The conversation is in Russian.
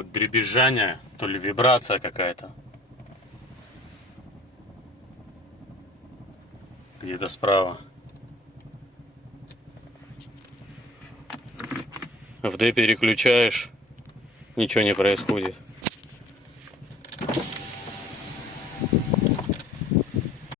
вот дребезжание, то ли вибрация какая-то. Где-то справа. В D переключаешь, ничего не происходит.